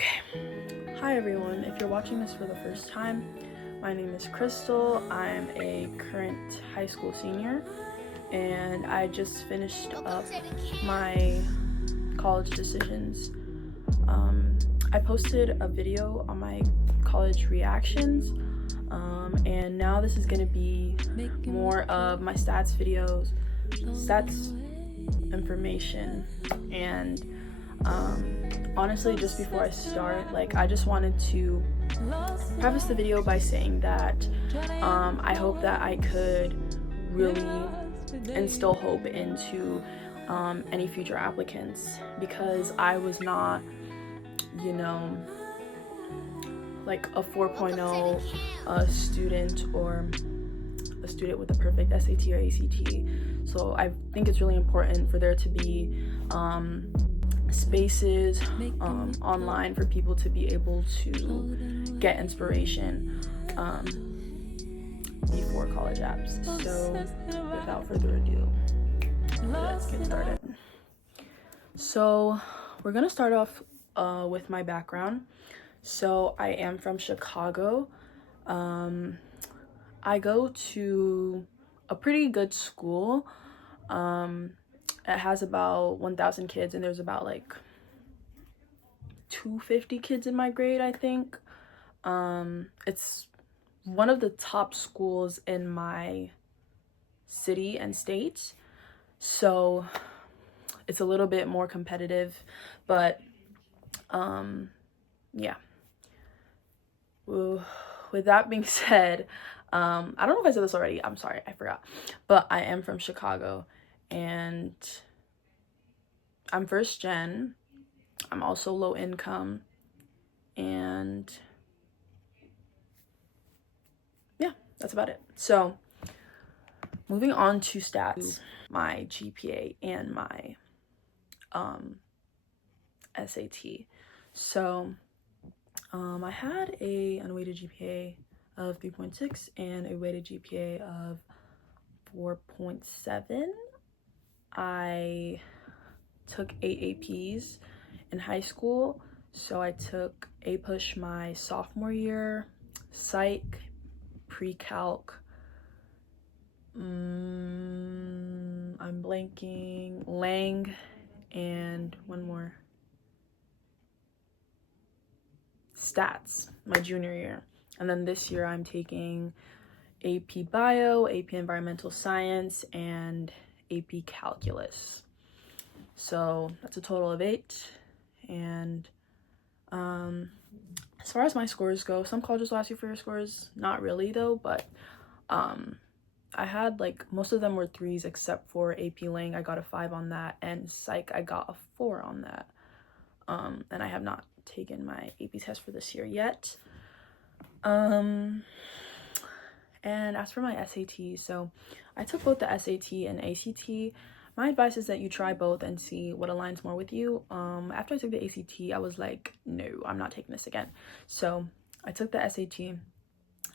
Okay. Hi everyone. If you're watching this for the first time, my name is Crystal. I'm a current high school senior and I just finished up my college decisions. I posted a video on my college reactions and now this is going to be more of my stats videos, stats information, and honestly, just before I start, I just wanted to preface the video by saying that I hope that I could really instill hope into any future applicants, because I was not, like a 4.0 student or a student with a perfect SAT or ACT. So I think it's really important for there to be spaces online for people to be able to get inspiration before college apps. So without further ado, let's get started. So we're gonna start off with my background. So I am from Chicago. I go to a pretty good school. It has about 1,000 kids and there's about like 250 kids in my grade, I think. It's one of the top schools in my city and state, so it's a little bit more competitive, but yeah. With that being said, I don't know if I said this already, I'm sorry, I forgot, but I am from Chicago and I'm first gen. I'm also low income, and yeah, that's about it. So moving on to stats, my GPA and my SAT. So I had a unweighted GPA of 3.6 and a weighted GPA of 4.7. I took 8 APs in high school, so I took APUSH my sophomore year, Psych, Pre-Calc, I'm blanking, Lang, and one more, Stats, my junior year. And then this year I'm taking AP Bio, AP Environmental Science, and AP Calculus. So that's a total of 8. And as far as my scores go, some colleges will ask you for your scores, not really though, but I had most of them were 3s except for AP Lang. I got a 5 on that, and Psych I got a 4 on that. And I have not taken my AP test for this year yet. And as for my SAT, so I took both the SAT and ACT. My advice is that you try both and see what aligns more with you. After I took the ACT, I was like, no, I'm not taking this again. So I took the SAT.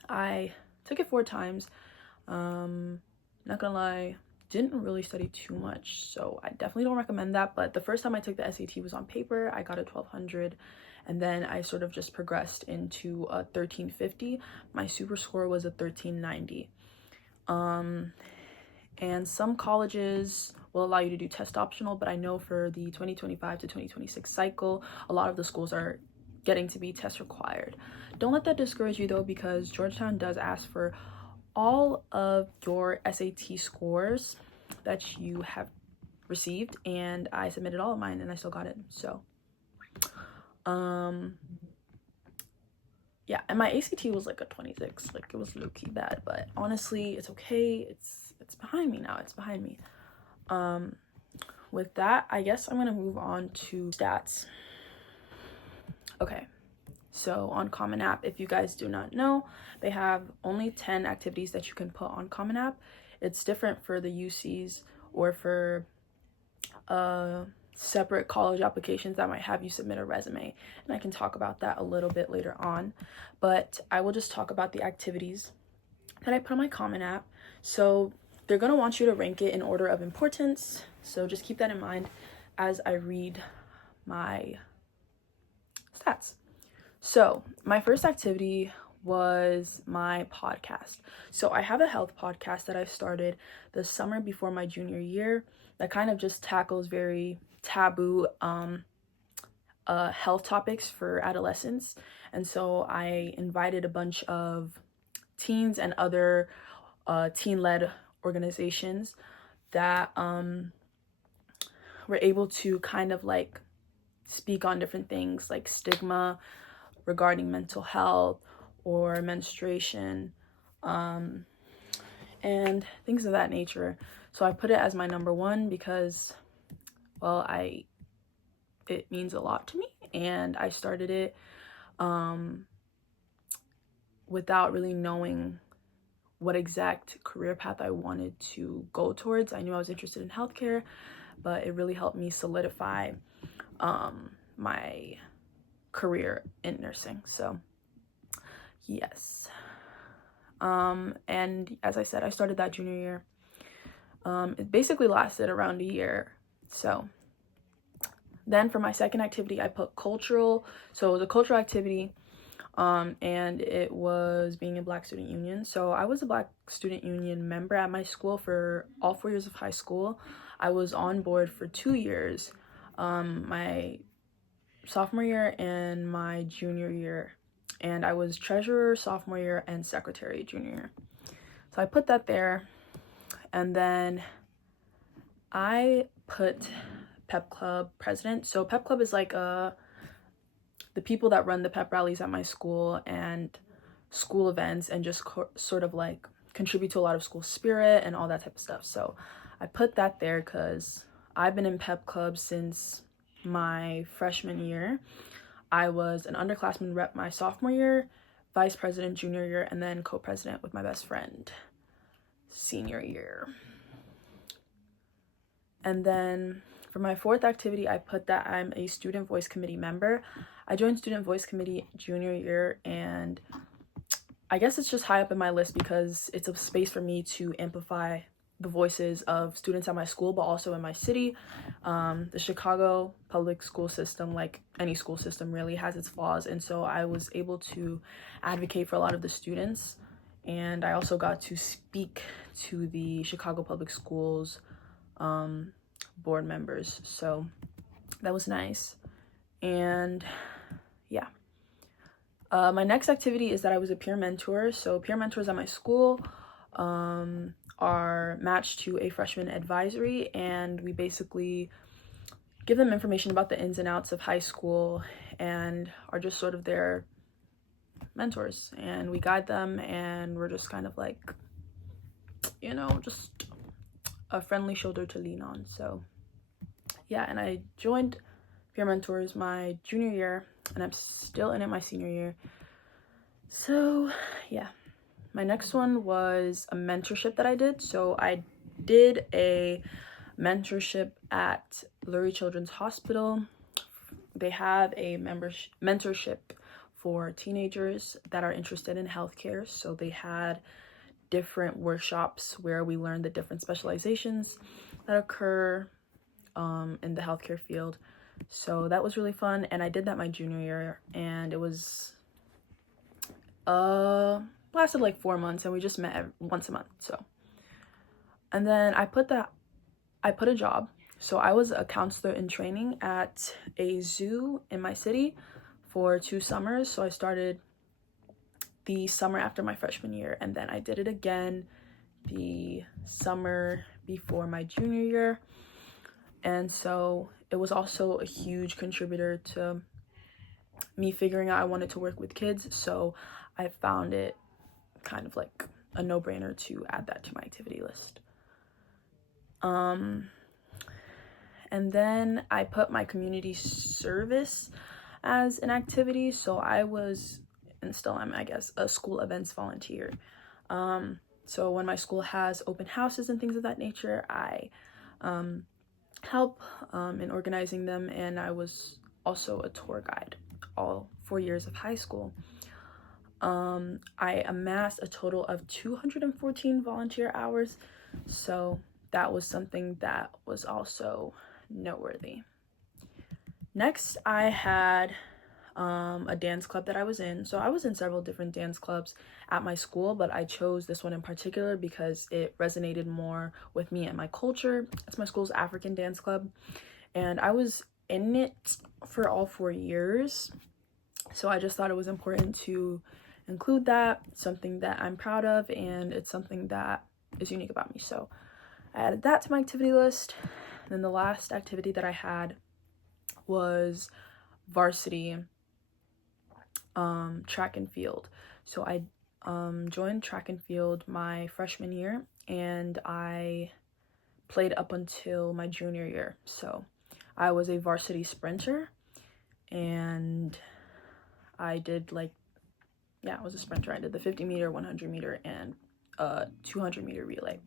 I took it 4 times. Not gonna lie, didn't really study too much, so I definitely don't recommend that. But the first time I took the SAT was on paper. I got a 1200, and then I sort of just progressed into a 1350. My super score was a 1390. And some colleges will allow you to do test optional, but I know for the 2025 to 2026 cycle, a lot of the schools are getting to be test required. Don't let that discourage you though, because Georgetown does ask for all of your SAT scores that you have received, and I submitted all of mine and I still got it. So yeah, and my ACT was like a 26. It was low-key bad, but honestly it's okay. It's behind me now. It's behind me. With that, I guess I'm gonna move on to stats. Okay, so on Common App, if you guys do not know, they have only 10 activities that you can put on Common App. It's different for the UCs or for separate college applications that might have you submit a resume, and I can talk about that a little bit later on, but I will just talk about the activities that I put on my Common App. So they're going to want you to rank it in order of importance, so just keep that in mind as I read my stats. So my first activity was my podcast. So I have a health podcast that I started the summer before my junior year that kind of just tackles very taboo health topics for adolescents. And so I invited a bunch of teens and other teen-led organizations that were able to kind of like speak on different things like stigma regarding mental health or menstruation, and things of that nature. So I put it as my number one because, well, it means a lot to me, and I started it without really knowing what exact career path I wanted to go towards. I knew I was interested in healthcare, but it really helped me solidify my career in nursing. So yes. And as I said, I started that junior year. It basically lasted around a year. So then for my second activity, I put cultural. So it was a cultural activity, and it was being in Black Student Union. So I was a Black Student Union member at my school for all 4 years of high school. I was on board for 2 years, my sophomore year and my junior year. And I was treasurer sophomore year and secretary junior year. So I put that there. And then I put pep club president. So pep club is like the people that run the pep rallies at my school and school events and just sort of like contribute to a lot of school spirit and all that type of stuff. So I put that there because I've been in pep club since my freshman year. I was an underclassman rep my sophomore year, vice president junior year, and then co-president with my best friend senior year. And then for my fourth activity, I put that I'm a student voice committee member. I joined student voice committee junior year, and I guess it's just high up in my list because it's a space for me to amplify the voices of students at my school, but also in my city. The Chicago public school system, like any school system, really has its flaws, and so I was able to advocate for a lot of the students, and I also got to speak to the Chicago Public Schools board members, so that was nice. And yeah, my next activity is that I was a peer mentor. So peer mentors at my school are matched to a freshman advisory, and we basically give them information about the ins and outs of high school and are just sort of their mentors, and we guide them, and we're just kind of like, you know, just a friendly shoulder to lean on. So yeah, and I joined peer mentors my junior year, and I'm still in it my senior year. So yeah, my next one was a mentorship that I did. So I did a mentorship at Lurie Children's Hospital. They have a mentorship for teenagers that are interested in healthcare. So they had different workshops where we learned the different specializations that occur in the healthcare field. So that was really fun, and I did that my junior year, and it was lasted like 4 months, and we just met once a month. So, and then I put a job. So I was a counselor in training at a zoo in my city for 2 summers. So I started the summer after my freshman year, and then I did it again the summer before my junior year. And so it was also a huge contributor to me figuring out I wanted to work with kids. So I found it kind of like a no-brainer to add that to my activity list. And then I put my community service as an activity. So I was, and still am, I guess, a school events volunteer. So when my school has open houses and things of that nature, I help in organizing them, and I was also a tour guide all 4 years of high school. I amassed a total of 214 volunteer hours, so that was something that was also noteworthy. Next, I had a dance club that I was in. So I was in several different dance clubs at my school, but I chose this one in particular because it resonated more with me and my culture. It's my school's African dance club, and I was in it for all 4 years. So I just thought it was important to include that, something that I'm proud of, and it's something that is unique about me. So I added that to my activity list. And then the last activity that I had was varsity track and field. So I joined track and field my freshman year, and I played up until my junior year. So I was a varsity sprinter, and I did I was a sprinter. I did the 50 meter, 100 meter, and 200 meter relay.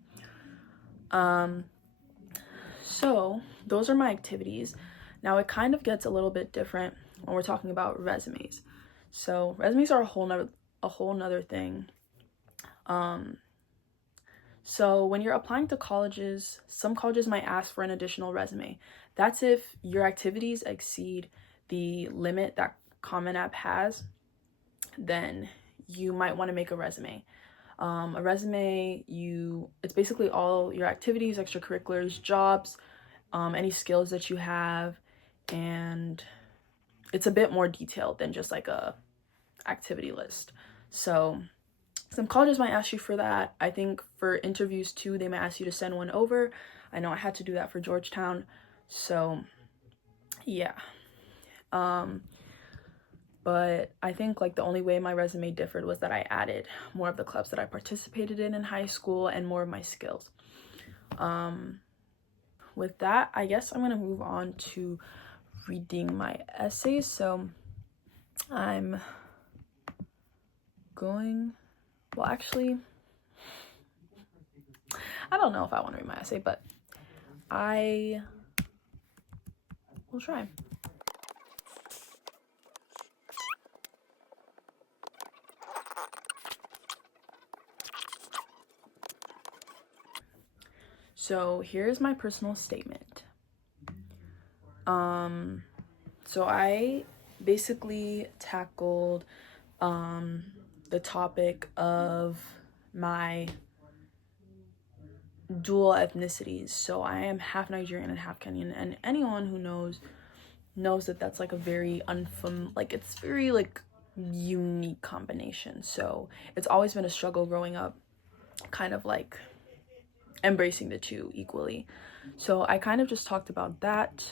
So those are my activities. Now it kind of gets a little bit different when we're talking about resumes. So resumes are a whole nother thing. So when you're applying to colleges, some colleges might ask for an additional resume. That's if your activities exceed the limit that Common App has, then you might want to make a resume. A resume, it's basically all your activities, extracurriculars, jobs, any skills that you have, and it's a bit more detailed than just like a activity list. So some colleges might ask you for that. I think for interviews too, they might ask you to send one over. I know I had to do that for Georgetown. So yeah. But I think like the only way my resume differed was that I added more of the clubs that I participated in high school and more of my skills. With that, I guess I'm going to move on to reading my essays. So I'm going, well, actually, I don't know if I want to read my essay, but I will try. So here's my personal statement. So I basically tackled the topic of my dual ethnicities. So I am half Nigerian and half Kenyan, and anyone who knows that that's like a very it's very like unique combination. So it's always been a struggle growing up, kind of like embracing the two equally. So I kind of just talked about that,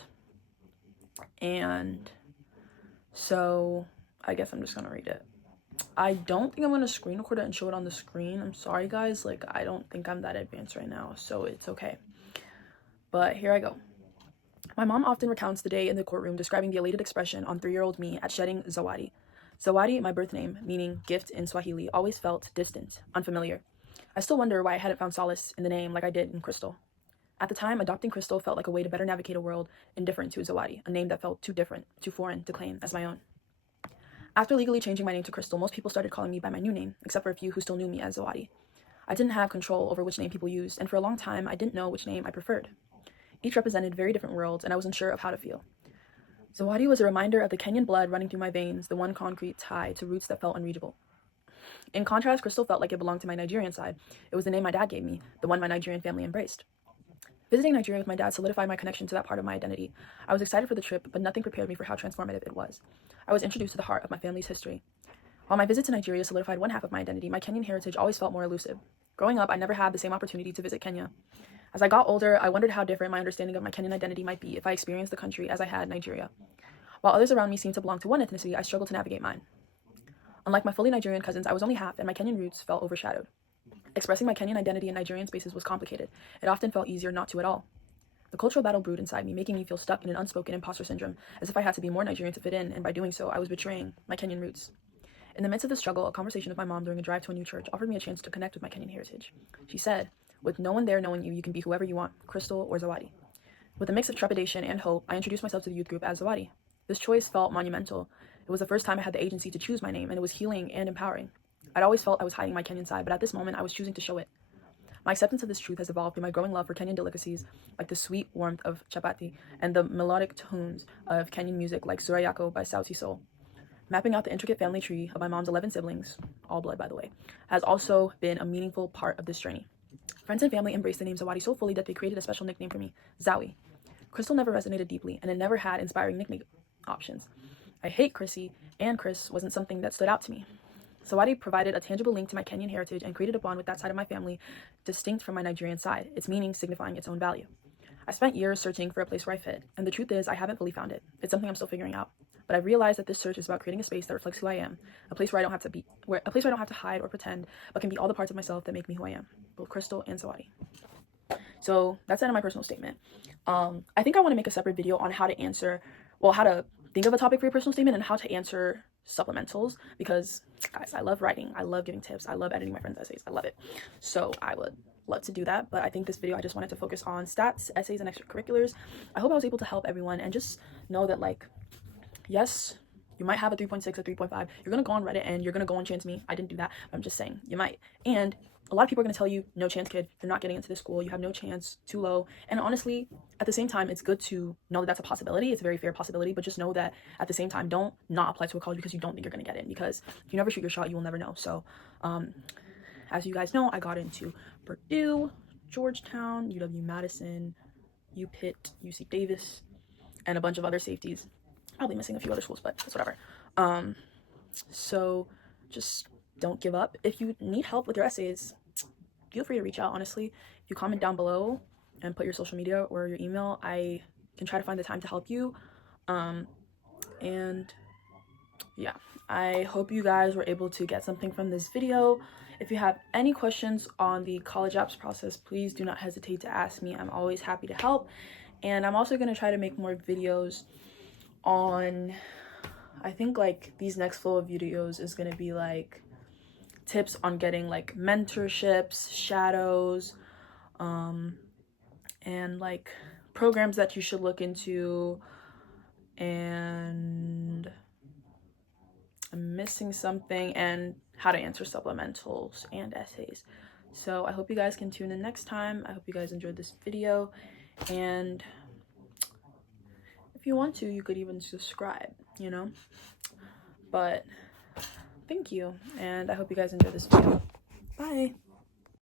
and so I guess I'm just gonna read it. I don't think I'm gonna screen record it and show it on the screen. I'm sorry guys, like I don't think I'm that advanced right now, so it's okay. But here I go. My mom often recounts the day in the courtroom, describing the elated expression on 3-year-old me at shedding Zawadi. Zawadi, my birth name, meaning gift in Swahili, always felt distant, unfamiliar. I still wonder why I hadn't found solace in the name like I did in Krystal. At the time, adopting Krystal felt like a way to better navigate a world indifferent to Zawadi, a name that felt too different, too foreign to claim as my own. After legally changing my name to Krystal, most people started calling me by my new name, except for a few who still knew me as Zawadi. I didn't have control over which name people used, and for a long time, I didn't know which name I preferred. Each represented very different worlds, and I was unsure of how to feel. Zawadi was a reminder of the Kenyan blood running through my veins, the one concrete tie to roots that felt unreachable. In contrast, Krystal felt like it belonged to my Nigerian side. It was the name my dad gave me, the one my Nigerian family embraced. Visiting Nigeria with my dad solidified my connection to that part of my identity. I was excited for the trip, but nothing prepared me for how transformative it was. I was introduced to the heart of my family's history. While my visit to Nigeria solidified one half of my identity, my Kenyan heritage always felt more elusive. Growing up, I never had the same opportunity to visit Kenya. As I got older, I wondered how different my understanding of my Kenyan identity might be if I experienced the country as I had Nigeria. While others around me seemed to belong to one ethnicity, I struggled to navigate mine. Unlike my fully Nigerian cousins, I was only half, and my Kenyan roots felt overshadowed. Expressing my Kenyan identity in Nigerian spaces was complicated. It often felt easier not to at all. The cultural battle brewed inside me, making me feel stuck in an unspoken imposter syndrome, as if I had to be more Nigerian to fit in, and by doing so, I was betraying my Kenyan roots. In the midst of the struggle, a conversation with my mom during a drive to a new church offered me a chance to connect with my Kenyan heritage. She said, "With no one there knowing you, you can be whoever you want, Krystal or Zawadi." With a mix of trepidation and hope, I introduced myself to the youth group as Zawadi. This choice felt monumental. It was the first time I had the agency to choose my name, and it was healing and empowering. I'd always felt I was hiding my Kenyan side, but at this moment, I was choosing to show it. My acceptance of this truth has evolved through my growing love for Kenyan delicacies like the sweet warmth of chapati and the melodic tones of Kenyan music like Surayako by Sauti Sol. Mapping out the intricate family tree of my mom's 11 siblings, all blood by the way, has also been a meaningful part of this journey. Friends and family embraced the name Zawadi so fully that they created a special nickname for me, Zowie. Krystal never resonated deeply, and it never had inspiring nickname options. I hate Chrissy, and Chris wasn't something that stood out to me. Zawadi provided a tangible link to my Kenyan heritage and created a bond with that side of my family distinct from my Nigerian side, its meaning signifying its own value. I spent years searching for a place where I fit, and the truth is I haven't fully found it. It's something I'm still figuring out. But I've realized that this search is about creating a space that reflects who I am, a place where I don't have to hide or pretend, but can be all the parts of myself that make me who I am, both Krystal and Zawadi. So that's the end of my personal statement. I think I want to make a separate video on how to think of a topic for your personal statement and how to answer supplementals, because guys, I love writing, I love giving tips, I love editing my friends' essays, I love it. So I would love to do that, but I think this video I just wanted to focus on stats, essays, and extracurriculars. I hope I was able to help everyone, and just know that, like, yes, you might have a 3.6, a 3.5. You're gonna go on Reddit and you're gonna go on Chance Me. I didn't do that, but I'm just saying you might. And a lot of people are gonna tell you, no chance, kid, you're not getting into this school, you have no chance, too low. And honestly, at the same time, it's good to know that that's a possibility. It's a very fair possibility, but just know that at the same time, don't not apply to a college because you don't think you're gonna get in, because if you never shoot your shot, you will never know. So as you guys know, I got into Purdue, Georgetown, Madison, UPitt, UC Davis, and a bunch of other safeties. Probably missing a few other schools, but that's whatever. So just don't give up. If you need help with your essays, feel free to reach out. Honestly, if you comment down below and put your social media or your email, I can try to find the time to help you. And yeah, I hope you guys were able to get something from this video. If you have any questions on the college apps process, please do not hesitate to ask me. I'm always happy to help. And I'm also going to try to make more videos on, I think, like, these next flow of videos is going to be like tips on getting like mentorships, shadows, and like programs that you should look into, and I'm missing something, and how to answer supplementals and essays. So I hope you guys can tune in next time. I hope you guys enjoyed this video, and if you want to, you could even subscribe, but thank you, and I hope you guys enjoy this video. Bye.